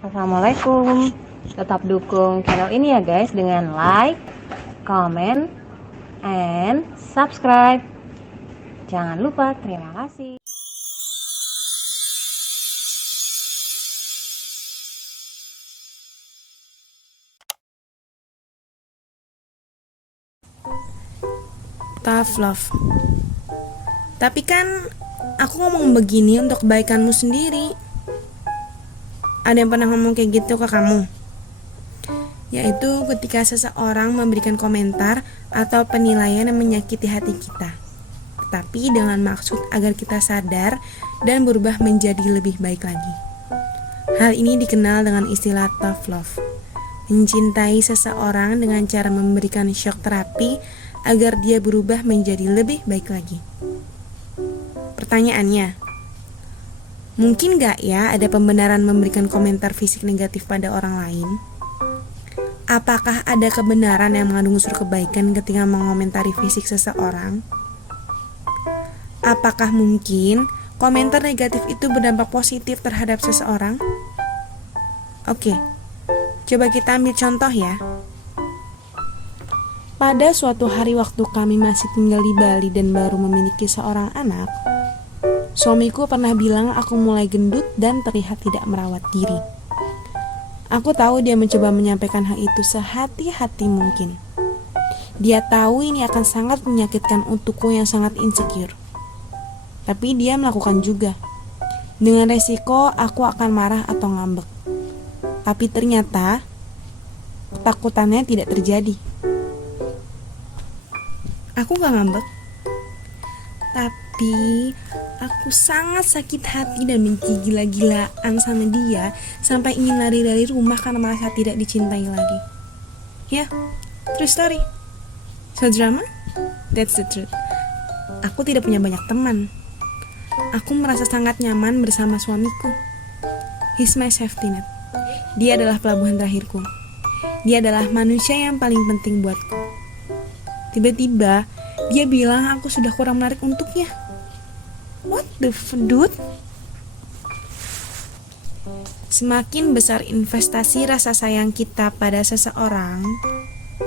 Assalamualaikum. Tetap dukung channel ini ya guys dengan like, comment, and subscribe. Jangan lupa, terima kasih. Tough love. Tapi kan aku ngomong begini untuk kebaikanmu sendiri. Ada yang pernah ngomong kayak gitu ke kamu? Yaitu ketika seseorang memberikan komentar atau penilaian yang menyakiti hati kita, tetapi dengan maksud agar kita sadar dan berubah menjadi lebih baik lagi. Hal ini dikenal dengan istilah tough love. Mencintai seseorang dengan cara memberikan shock terapi agar dia berubah menjadi lebih baik lagi. Pertanyaannya, mungkin gak ya ada pembenaran memberikan komentar fisik negatif pada orang lain? Apakah ada kebenaran yang mengandung unsur kebaikan ketika mengomentari fisik seseorang? Apakah mungkin komentar negatif itu berdampak positif terhadap seseorang? Oke, coba kita ambil contoh ya. Pada suatu hari waktu kami masih tinggal di Bali dan baru memiliki seorang anak, suamiku pernah bilang aku mulai gendut dan terlihat tidak merawat diri. Aku tahu dia mencoba menyampaikan hal itu sehati-hati mungkin. Dia tahu ini akan sangat menyakitkan untukku yang sangat insecure. Tapi dia melakukan juga. Dengan resiko aku akan marah atau ngambek. Tapi ternyata ketakutannya tidak terjadi. Aku gak ngambek, tapi aku sangat sakit hati dan benci gila-gilaan sama dia sampai ingin lari dari rumah karena merasa tidak dicintai lagi. Ya, true story. So drama? That's the truth. Aku tidak punya banyak teman. Aku merasa sangat nyaman bersama suamiku. He's my safety net. Dia adalah pelabuhan terakhirku. Dia adalah manusia yang paling penting buatku. Tiba-tiba dia bilang aku sudah kurang menarik untuknya. What the dude? Semakin besar investasi rasa sayang kita pada seseorang,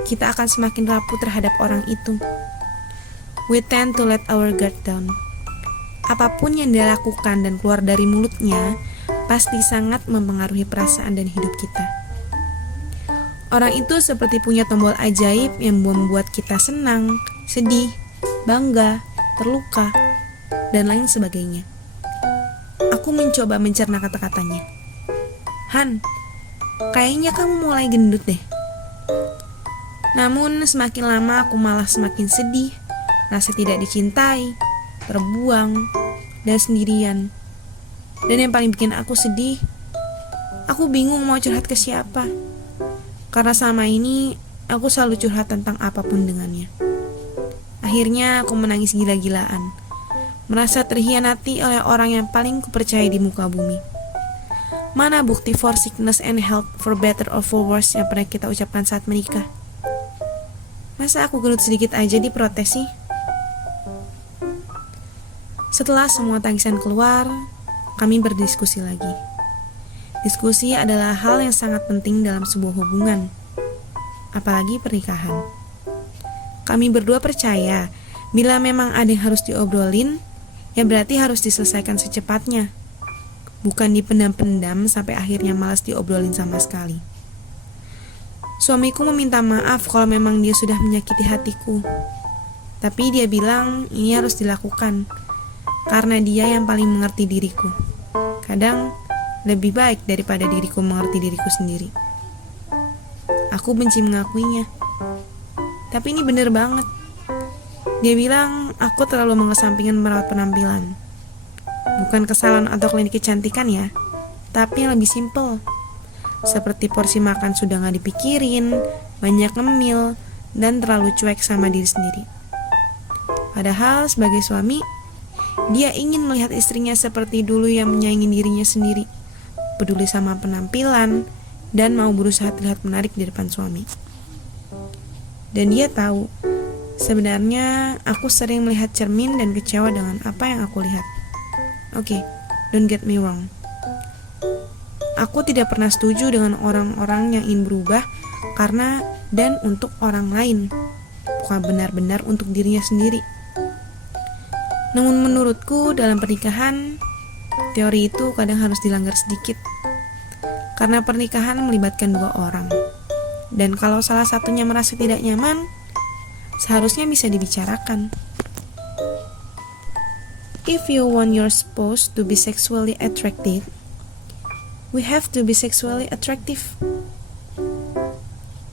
kita akan semakin rapuh terhadap orang itu. We tend to let our guard down. Apapun yang dia lakukan dan keluar dari mulutnya pasti sangat mempengaruhi perasaan dan hidup kita. Orang itu seperti punya tombol ajaib yang membuat kita senang, sedih, bangga, terluka, dan lain sebagainya. Aku mencoba mencerna kata-katanya. Han, kayaknya kamu mulai gendut deh. Namun semakin lama aku malah semakin sedih, rasa tidak dicintai, terbuang, dan sendirian. Dan yang paling bikin aku sedih, aku bingung mau curhat ke siapa. Karena selama ini aku selalu curhat tentang apapun dengannya. Akhirnya aku menangis gila-gilaan, merasa terhianati oleh orang yang paling kupercaya di muka bumi. Mana bukti for sickness and health, for better or for worse yang pernah kita ucapkan saat menikah? Masa aku gendut sedikit aja diprotes sih? Setelah semua tangisan keluar, kami berdiskusi lagi. Diskusi adalah hal yang sangat penting dalam sebuah hubungan, apalagi pernikahan. Kami berdua percaya, bila memang ada yang harus diobrolin, ya berarti harus diselesaikan secepatnya. Bukan dipendam-pendam sampai akhirnya malas diobrolin sama sekali. Suamiku meminta maaf kalau memang dia sudah menyakiti hatiku. Tapi dia bilang ini harus dilakukan, karena dia yang paling mengerti diriku. Kadang lebih baik daripada diriku mengerti diriku sendiri. Aku benci mengakuinya. Tapi ini bener banget. Dia bilang aku terlalu mengesampingkan merawat penampilan. Bukan kesalahan atau klinik kecantikan ya, tapi yang lebih simpel. Seperti porsi makan sudah gak dipikirin, banyak ngemil, dan terlalu cuek sama diri sendiri. Padahal sebagai suami, dia ingin melihat istrinya seperti dulu yang menyayangi dirinya sendiri, peduli sama penampilan, dan mau berusaha terlihat menarik di depan suami. Dan dia tahu, sebenarnya aku sering melihat cermin dan kecewa dengan apa yang aku lihat. Oke, don't get me wrong. Aku tidak pernah setuju dengan orang-orang yang ingin berubah karena dan untuk orang lain, bukan benar-benar untuk dirinya sendiri. Namun menurutku dalam pernikahan, teori itu kadang harus dilanggar sedikit. Karena pernikahan melibatkan dua orang. Dan kalau salah satunya merasa tidak nyaman, seharusnya bisa dibicarakan. If you want your spouse to be sexually attractive, we have to be sexually attractive.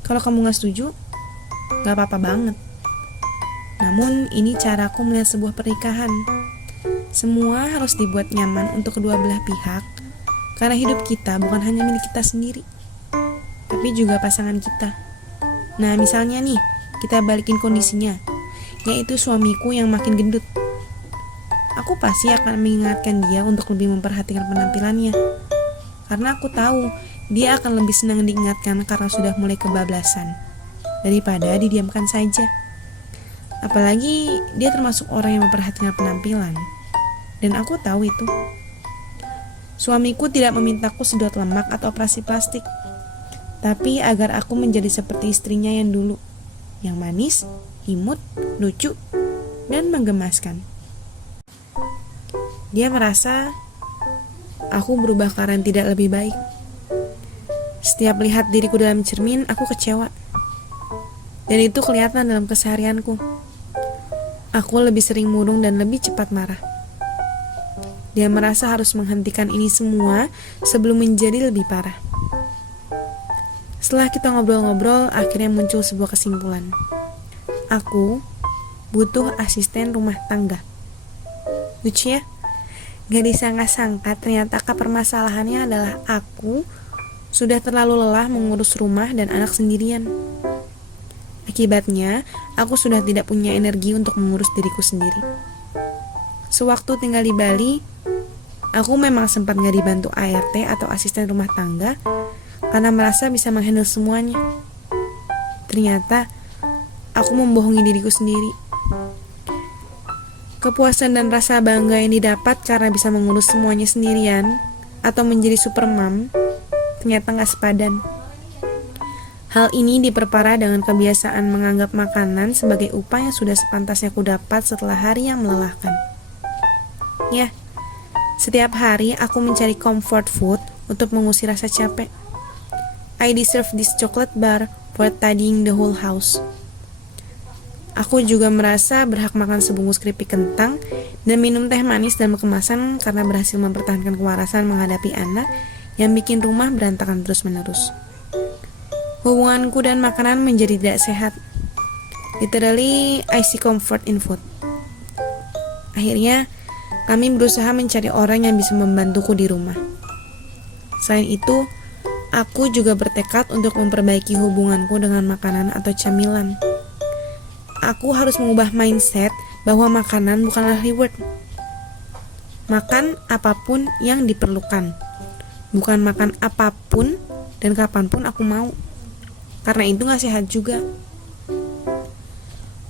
Kalau kamu gak setuju, gak apa-apa banget. Namun ini caraku melihat sebuah pernikahan. Semua harus dibuat nyaman untuk kedua belah pihak, karena hidup kita bukan hanya milik kita sendiri, tapi juga pasangan kita. Nah misalnya nih, kita balikin kondisinya, yaitu suamiku yang makin gendut. Aku pasti akan mengingatkan dia untuk lebih memperhatikan penampilannya, karena aku tahu dia akan lebih senang diingatkan karena sudah mulai kebablasan, daripada didiamkan saja. Apalagi dia termasuk orang yang memperhatikan penampilan, dan aku tahu itu. Suamiku tidak memintaku sedot lemak atau operasi plastik, tapi agar aku menjadi seperti istrinya yang dulu, yang manis, imut, lucu, dan menggemaskan. Dia merasa aku berubah karena tidak lebih baik. Setiap lihat diriku dalam cermin, aku kecewa. Dan itu kelihatan dalam keseharianku. Aku lebih sering murung dan lebih cepat marah. Dia merasa harus menghentikan ini semua sebelum menjadi lebih parah. Setelah kita ngobrol-ngobrol, akhirnya muncul sebuah kesimpulan. Aku butuh asisten rumah tangga. Lucu ya? Gak disangka-sangka ternyata permasalahannya adalah aku sudah terlalu lelah mengurus rumah dan anak sendirian. Akibatnya, aku sudah tidak punya energi untuk mengurus diriku sendiri. Sewaktu tinggal di Bali, aku memang sempat gak dibantu ART atau asisten rumah tangga karena merasa bisa menghandle semuanya. Ternyata, aku membohongi diriku sendiri. Kepuasan dan rasa bangga yang didapat karena bisa mengurus semuanya sendirian atau menjadi super mom ternyata gak sepadan. Hal ini diperparah dengan kebiasaan menganggap makanan sebagai upah yang sudah sepantasnya ku dapat setelah hari yang melelahkan. Ya, setiap hari aku mencari comfort food untuk mengusir rasa capek. I deserve this chocolate bar for tidying the whole house. Aku juga merasa berhak makan sebungkus keripik kentang dan minum teh manis dalam kemasan karena berhasil mempertahankan kewarasan menghadapi anak yang bikin rumah berantakan terus-menerus. Hubunganku dan makanan menjadi tidak sehat. Literally, I see comfort in food. Akhirnya, kami berusaha mencari orang yang bisa membantuku di rumah. Selain itu, aku juga bertekad untuk memperbaiki hubunganku dengan makanan atau camilan. Aku harus mengubah mindset bahwa makanan bukanlah reward. Makan apapun yang diperlukan, bukan makan apapun dan kapanpun aku mau, karena itu gak sehat juga.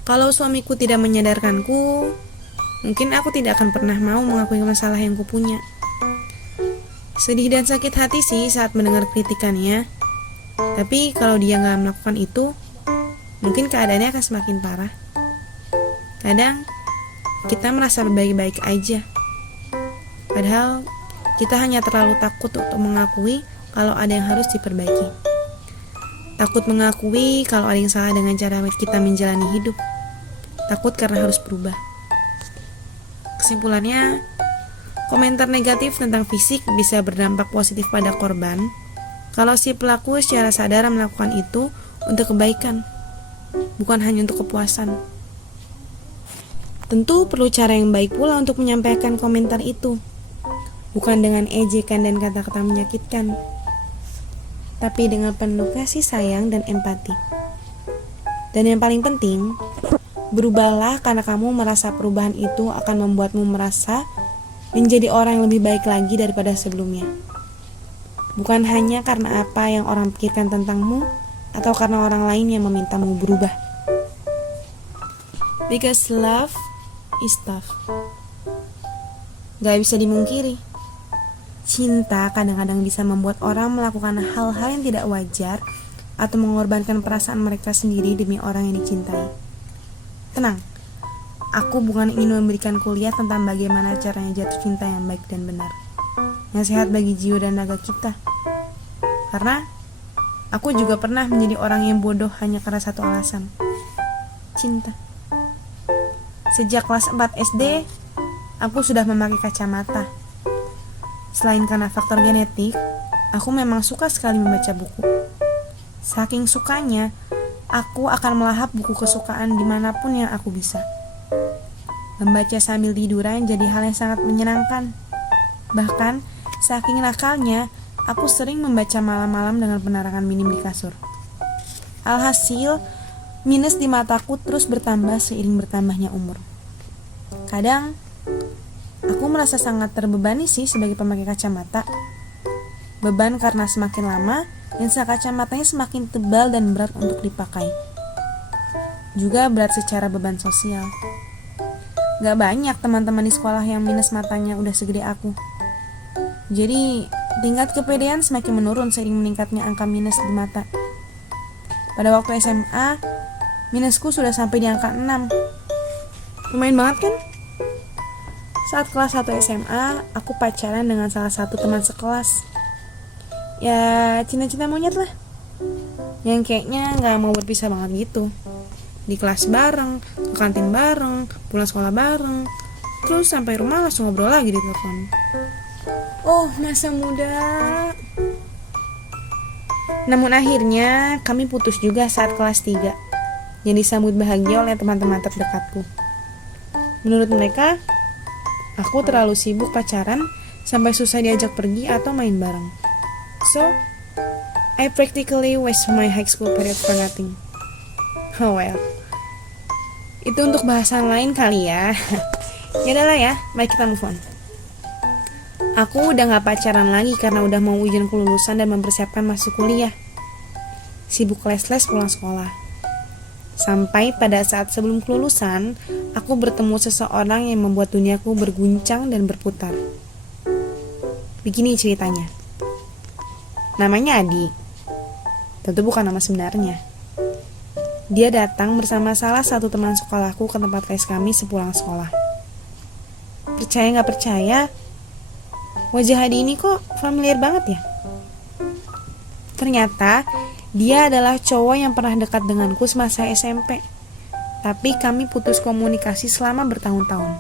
Kalau suamiku tidak menyadarkanku, mungkin aku tidak akan pernah mau mengakui masalah yang kupunya. Sedih dan sakit hati sih saat mendengar kritikannya, tapi kalau dia gak melakukan itu, mungkin keadaannya akan semakin parah. Kadang, kita merasa baik-baik aja. Padahal, kita hanya terlalu takut untuk mengakui kalau ada yang harus diperbaiki. Takut mengakui kalau ada yang salah dengan cara kita menjalani hidup. Takut karena harus berubah. Kesimpulannya, komentar negatif tentang fisik bisa berdampak positif pada korban kalau si pelaku secara sadar melakukan itu untuk kebaikan, bukan hanya untuk kepuasan. Tentu perlu cara yang baik pula untuk menyampaikan komentar itu, bukan dengan ejekan dan kata-kata menyakitkan, tapi dengan penuh kasih sayang dan empati. Dan yang paling penting, berubahlah karena kamu merasa perubahan itu akan membuatmu merasa menjadi orang yang lebih baik lagi daripada sebelumnya. Bukan hanya karena apa yang orang pikirkan tentangmu atau karena orang lain yang memintamu berubah. Because love is tough. Gak bisa dimungkiri. Cinta kadang-kadang bisa membuat orang melakukan hal-hal yang tidak wajar atau mengorbankan perasaan mereka sendiri demi orang yang dicintai. Tenang, aku bukan ingin memberikan kuliah tentang bagaimana caranya jatuh cinta yang baik dan benar, yang sehat bagi jiwa dan raga kita. Karena aku juga pernah menjadi orang yang bodoh hanya karena satu alasan: cinta. Sejak kelas 4 SD, aku sudah memakai kacamata. Selain karena faktor genetik, aku memang suka sekali membaca buku. Saking sukanya, aku akan melahap buku kesukaan dimanapun yang aku bisa. Membaca sambil tiduran jadi hal yang sangat menyenangkan. Bahkan, saking nakalnya, aku sering membaca malam-malam dengan penerangan minim di kasur. Alhasil, minus di mataku terus bertambah seiring bertambahnya umur. Kadang, aku merasa sangat terbebani sih sebagai pemakai kacamata. Beban karena semakin lama, lensa kacamatanya semakin tebal dan berat untuk dipakai. Juga berat secara beban sosial. Gak banyak teman-teman di sekolah yang minus matanya udah segede aku. Jadi, tingkat kepedean semakin menurun seiring meningkatnya angka minus di mata. Pada waktu SMA, minusku sudah sampai di angka 6. Lumayan banget kan? Saat kelas 1 SMA, aku pacaran dengan salah satu teman sekelas. Ya, cinta-cinta monyet lah. Yang kayaknya gak mau berpisah banget gitu. Di kelas bareng, ke kantin bareng, pulang sekolah bareng, terus sampai rumah langsung ngobrol lagi di telepon. Oh, masa muda. Namun akhirnya kami putus juga saat kelas 3, yang disambut bahagia oleh teman-teman terdekatku. Menurut mereka, aku terlalu sibuk pacaran sampai susah diajak pergi atau main bareng. So, I practically waste my high school period for nothing. Oh well, itu untuk bahasan lain kali ya. Yaudah lah ya, mari kita move on. Aku udah gak pacaran lagi karena udah mau ujian kelulusan dan mempersiapkan masuk kuliah. Sibuk les-les pulang sekolah. Sampai pada saat sebelum kelulusan, aku bertemu seseorang yang membuat duniaku berguncang dan berputar. Begini ceritanya. Namanya Adi. Tentu bukan nama sebenarnya. Dia datang bersama salah satu teman sekolahku ke tempat les kami sepulang sekolah. Percaya gak percaya, wajah Adi ini kok familiar banget ya? Ternyata dia adalah cowok yang pernah dekat denganku semasa SMP. Tapi kami putus komunikasi selama bertahun-tahun.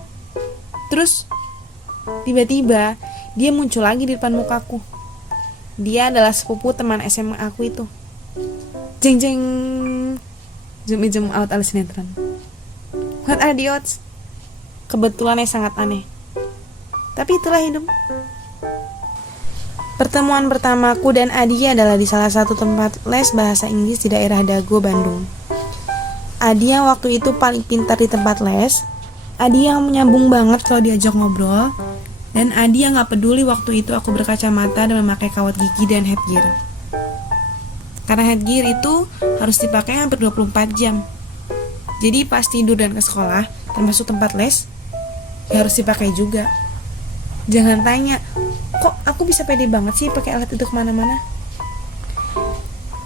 Terus, tiba-tiba dia muncul lagi di depan mukaku. Dia adalah sepupu teman SMA aku itu. Jeng jeng. Zoom in zoom out ala sinetron. What are the odds? Kebetulannya sangat aneh. Tapi itulah hidup. Pertemuan pertamaku dan Adi adalah di salah satu tempat les bahasa Inggris di daerah Dago, Bandung. Adi yang waktu itu paling pintar di tempat les, Adi yang menyambung banget kalau diajak ngobrol, dan Adi yang gak peduli waktu itu aku berkacamata dan memakai kawat gigi dan headgear. Karena headgear itu harus dipakai hampir 24 jam. Jadi pas tidur dan ke sekolah, termasuk tempat les, ya harus dipakai juga. Jangan tanya, kok aku bisa pede banget sih pakai alat itu kemana-mana?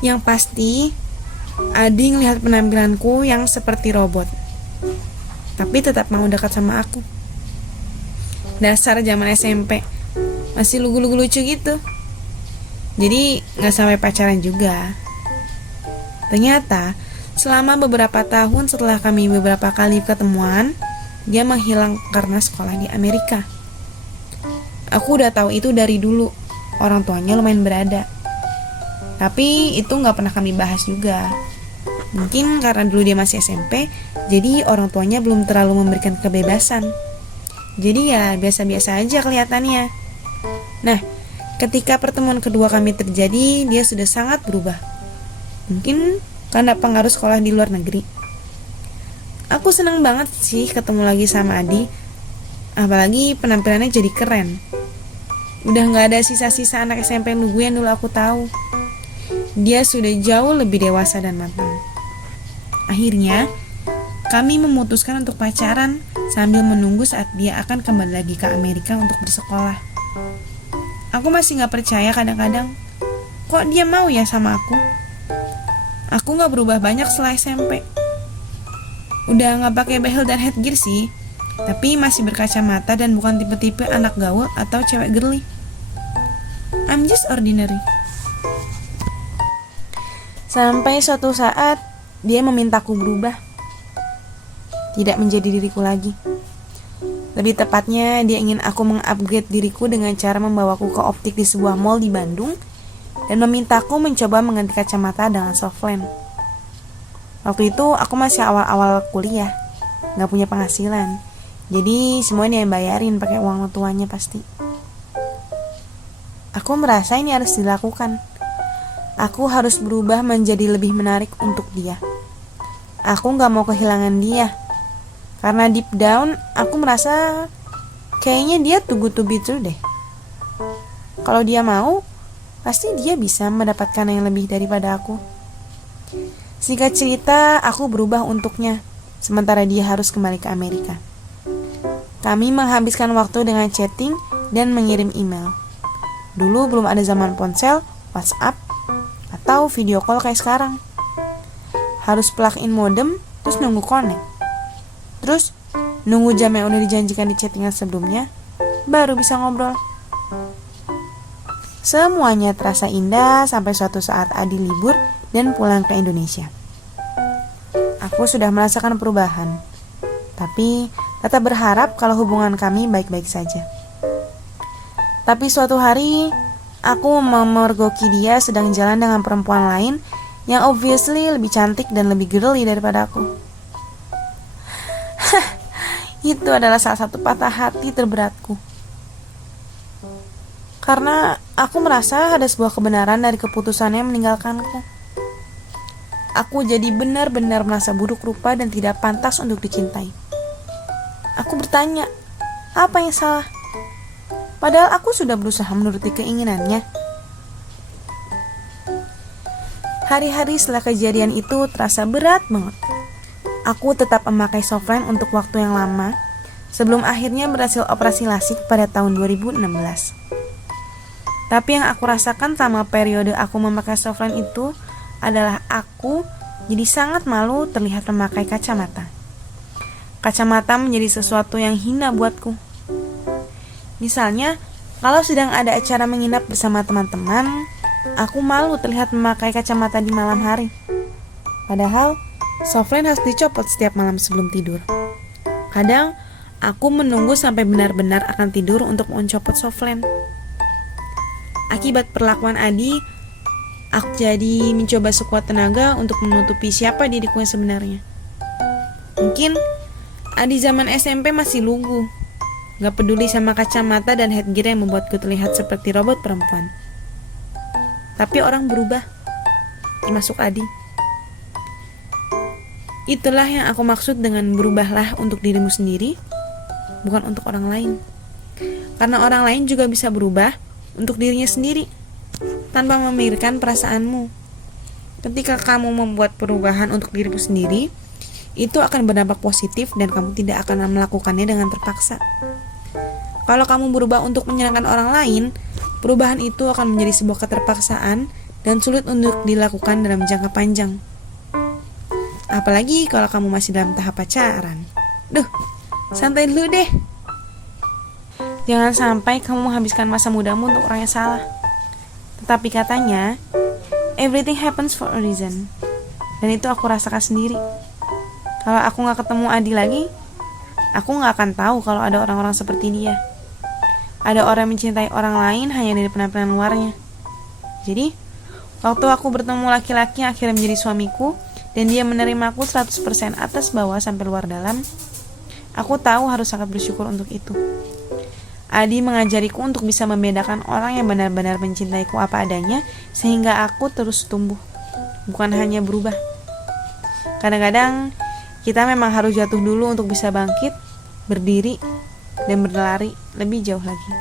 Yang pasti, Adi ngelihat penampilanku yang seperti robot, tapi tetap mau dekat sama aku. Dasar zaman SMP, masih lugu-lugu lucu gitu. Jadi gak sampai pacaran juga. Ternyata selama beberapa tahun setelah kami beberapa kali ketemuan, dia menghilang karena sekolah di Amerika. Aku udah tahu itu dari dulu. Orang tuanya lumayan berada. Tapi itu gak pernah kami bahas juga. Mungkin karena dulu dia masih SMP, jadi orang tuanya belum terlalu memberikan kebebasan. Jadi ya biasa-biasa aja kelihatannya. Nah, ketika pertemuan kedua kami terjadi, dia sudah sangat berubah. Mungkin karena pengaruh sekolah di luar negeri. Aku senang banget sih ketemu lagi sama Adi. Apalagi penampilannya jadi keren. Udah gak ada sisa-sisa anak SMP lugu yang dulu aku tahu. Dia sudah jauh lebih dewasa dan matang. Akhirnya, kami memutuskan untuk pacaran sambil menunggu saat dia akan kembali lagi ke Amerika untuk bersekolah. Aku masih gak percaya kadang-kadang. Kok dia mau ya sama aku? Aku gak berubah banyak setelah SMP. Udah gak pakai behel dan headgear sih, tapi masih berkacamata dan bukan tipe-tipe anak gaul atau cewek girly. I'm just ordinary. Sampai suatu saat dia memintaku berubah, tidak menjadi diriku lagi. Lebih tepatnya, dia ingin aku mengupgrade diriku dengan cara membawaku ke optik di sebuah mall di Bandung dan memintaku mencoba mengganti kacamata dengan soft lens. Waktu itu aku masih awal-awal kuliah, gak punya penghasilan, jadi semuanya yang bayarin pakai uang tuanya pasti. Aku merasa ini harus dilakukan. Aku harus berubah menjadi lebih menarik untuk dia. Aku gak mau kehilangan dia. Karena deep down, aku merasa kayaknya dia too good to be true deh. Kalau dia mau, pasti dia bisa mendapatkan yang lebih daripada aku. Singkat cerita, aku berubah untuknya, sementara dia harus kembali ke Amerika. Kami menghabiskan waktu dengan chatting dan mengirim email. Dulu belum ada zaman ponsel, WhatsApp, atau video call kayak sekarang. Harus plug in modem, terus nunggu connect. Terus nunggu jam yang udah dijanjikan di chattingan sebelumnya, baru bisa ngobrol. Semuanya terasa indah sampai suatu saat Adi libur dan pulang ke Indonesia. Aku sudah merasakan perubahan, tapi tetap berharap kalau hubungan kami baik-baik saja. Tapi suatu hari, aku memergoki dia sedang jalan dengan perempuan lain yang obviously lebih cantik dan lebih girly daripada aku. Itu adalah salah satu patah hati terberatku. Karena aku merasa ada sebuah kebenaran dari keputusannya meninggalkanku. Aku jadi benar-benar merasa buruk rupa dan tidak pantas untuk dicintai. Aku bertanya, apa yang salah? Padahal aku sudah berusaha menuruti keinginannya. Hari-hari setelah kejadian itu terasa berat banget. Aku tetap memakai softline untuk waktu yang lama, sebelum akhirnya berhasil operasi lasik pada tahun 2016. Tapi yang aku rasakan selama periode aku memakai softline itu adalah aku jadi sangat malu terlihat memakai kacamata. Kacamata menjadi sesuatu yang hina buatku. Misalnya, kalau sedang ada acara menginap bersama teman-teman, aku malu terlihat memakai kacamata di malam hari. Padahal softline harus dicopot setiap malam sebelum tidur. Kadang aku menunggu sampai benar-benar akan tidur untuk mencopot softline. Akibat perlakuan Adi, aku jadi mencoba sekuat tenaga untuk menutupi siapa diriku yang sebenarnya. Mungkin Adi zaman SMP masih lugu, gak peduli sama kacamata dan headgear yang membuatku terlihat seperti robot perempuan. Tapi orang berubah, termasuk Adi. Itulah yang aku maksud dengan berubahlah untuk dirimu sendiri, bukan untuk orang lain. Karena orang lain juga bisa berubah untuk dirinya sendiri, tanpa memikirkan perasaanmu. Ketika kamu membuat perubahan untuk dirimu sendiri, itu akan berdampak positif dan kamu tidak akan melakukannya dengan terpaksa. Kalau kamu berubah untuk menyenangkan orang lain, perubahan itu akan menjadi sebuah keterpaksaan dan sulit untuk dilakukan dalam jangka panjang. Apalagi kalau kamu masih dalam tahap pacaran. Duh, santai dulu deh. Jangan sampai kamu menghabiskan masa mudamu untuk orang yang salah. Tetapi katanya, everything happens for a reason. Dan itu aku rasakan sendiri. Kalau aku gak ketemu Adi lagi, aku gak akan tahu kalau ada orang-orang seperti dia. Ada orang yang mencintai orang lain hanya dari penampilan luarnya. Jadi, waktu aku bertemu laki-laki yang akhirnya menjadi suamiku, dan dia menerimaku 100% atas bawah sampai luar dalam, aku tahu harus sangat bersyukur untuk itu. Adi mengajariku untuk bisa membedakan orang yang benar-benar mencintaiku apa adanya, sehingga aku terus tumbuh, bukan hanya berubah. Kadang-kadang kita memang harus jatuh dulu untuk bisa bangkit, berdiri, dan berlari lebih jauh lagi.